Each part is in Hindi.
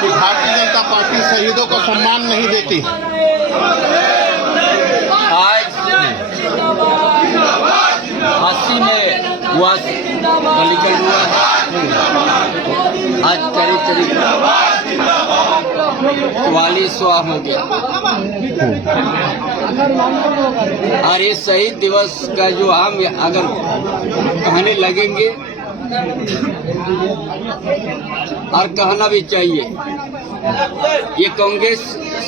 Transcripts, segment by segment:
कि भारतीय जनता पार्टी शहीदों को सम्मान नहीं देती। आज 80 में हुआ गलीकंड हुआ है, आज करीब 44वां हो गया। और ये शहीद दिवस का जो हम अगर कहने लगेंगे और कहना भी चाहिए, ये कांग्रेस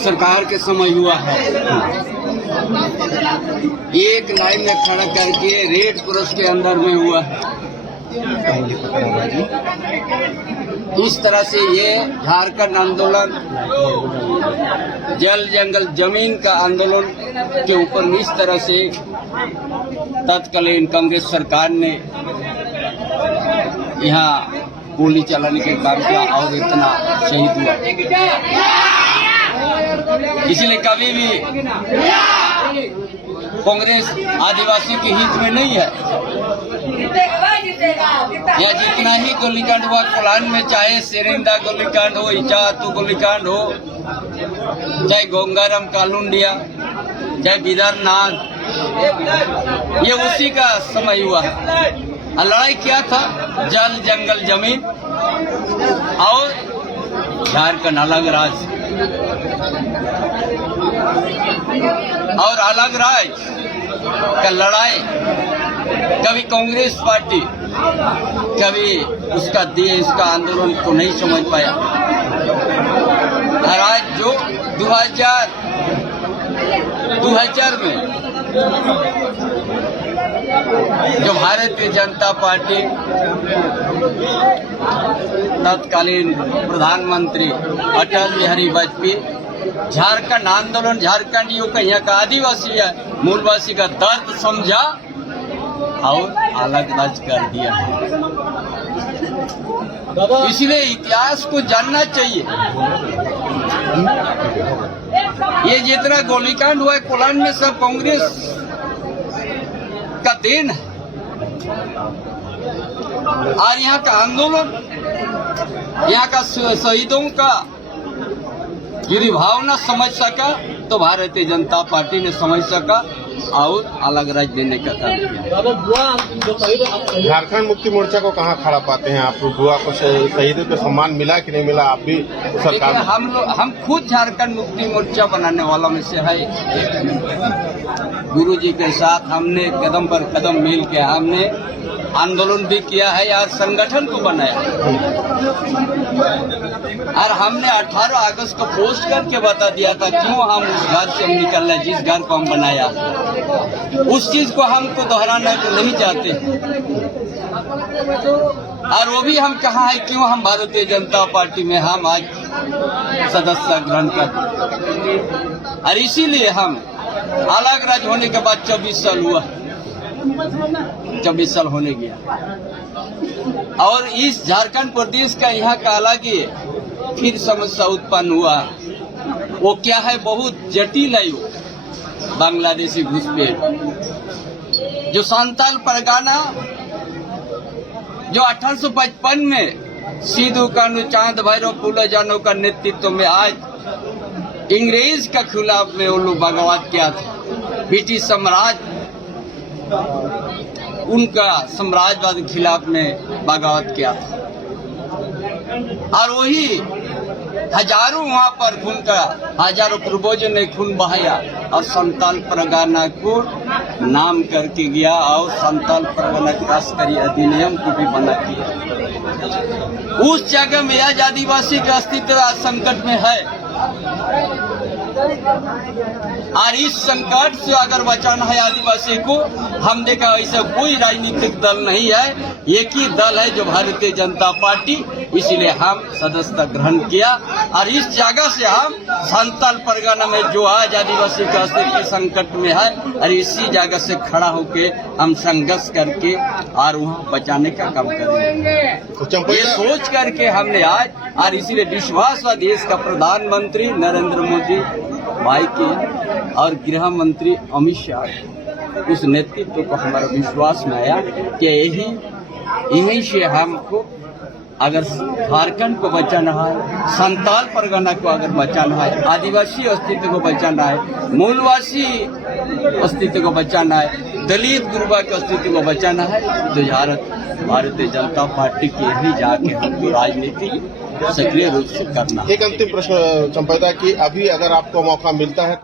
सरकार के समय हुआ है। एक लाइन में खड़ा करके रेड क्रॉस के अंदर में हुआ है। इस तरह से ये झारखंड आंदोलन, जल जंगल जमीन का आंदोलन के ऊपर इस तरह से तत्कालीन कांग्रेस सरकार ने यहाँ गोली चलाने के काम किया और इतना शहीद हुआ। इसलिए कभी भी कांग्रेस आदिवासी के हित में नहीं है। या जितना ही गोलीकांड हुआ कोलान में, चाहे सेरेंदा गोलीकांड हो, इचातू गोलीकांड हो, चाहे गोंगाराम कालुंडिया, चाहे बिदरनाथ, ये उसी का समय हुआ है। लड़ाई क्या था? जल जंगल जमीन और झारखंड अलग राज्य और अलग राज्य का लड़ाई। कभी कांग्रेस पार्टी कभी उसका इसका आंदोलन को नहीं समझ पाया। और आज जो 2000 में जो भारतीय जनता पार्टी तत्कालीन प्रधानमंत्री अटल बिहारी वाजपेयी झारखंड आंदोलन, झारखंडियों का यहाँ का आदिवासी है मूलवासी का दर्द समझा और अलग राज्य कर दिया। इसलिए इतिहास को जानना चाहिए। ये जितना गोलीकांड हुआ है कोलान में, सब कांग्रेस का देन है। और यहाँ का आंदोलन, यहाँ का शहीदों का यदि भावना समझ सका तो भारतीय जनता पार्टी ने समझ सका और अलग राज्य देने का काम किया। झारखंड मुक्ति मोर्चा को कहाँ खड़ा पाते हैं आप? बुआ को शहीदों को सम्मान मिला कि नहीं मिला? आप भी सरकार हम खुद झारखंड मुक्ति मोर्चा बनाने वालों में से है। गुरु जी के साथ हमने कदम पर कदम मिल के हमने आंदोलन भी किया है और संगठन को बनाया। और हमने 18 अगस्त को पोस्ट करके बता दिया था क्यों हम उस घर से निकल रहे, जिस घर को हम बनाया। उस चीज को हमको दोहराना तो नहीं चाहते। और वो भी हम कहा है क्यों हम भारतीय जनता पार्टी में हम आज सदस्यता ग्रहण करते। और इसीलिए हम अलग राज्य होने के बाद 24 साल हुआ, 24 साल होने गया। और इस झारखंड प्रदेश का यहाँ का अलग ही फिर समस्या उत्पन्न हुआ। वो क्या है? बहुत जटिल है। वो बांग्लादेशी घुसपैठ जो संताल परगाना जो 1855 में सिद्धू कान्हू चांद भैरव फूले जानो का नेतृत्व में आज इंग्रेज के खिलाफ में वो लोग बगावत किया था। ब्रिटिश साम्राज्य उनका साम्राज्यवाद के खिलाफ में बगावत किया था। और वही हजारों वहां पर खून का हजारों पूर्वजों ने खून बहाया और संताल परगना को नाम करके गया और संताल परगना तस्करी अधिनियम को भी बना किया। उस जगह में आज आदिवासी का अस्तित्व संकट में है। और इस संकट से अगर बचाना है आदिवासी को, हम देखा ऐसा कोई राजनीतिक दल नहीं है, एक ही दल है जो भारतीय जनता पार्टी। इसलिए हम सदस्यता ग्रहण किया और इस जगह से हम संताल परगना में जो आज आदिवासी का अस्तित्व संकट में है और इसी जगह से खड़ा होके हम संघर्ष करके और वहाँ बचाने का काम करेंगे। ये सोच करके हमने आज और इसीलिए विश्वास हुआ देश का प्रधानमंत्री नरेंद्र मोदी भाई के और गृह मंत्री अमित शाह उस नेतृत्व को हमारा विश्वास में आया कि यही से हमको अगर झारखंड को बचाना है, संताल परगना को अगर बचाना है, आदिवासी अस्तित्व को बचाना है, मूलवासी अस्तित्व को बचाना है, दलित गुरुबा के अस्तित्व को बचाना है, तो भारतीय जनता पार्टी की ही जाके हमको राजनीति सक्रिय रूप से करना है। एक अंतिम प्रश्न चंपैदा कि अभी अगर आपको मौका मिलता है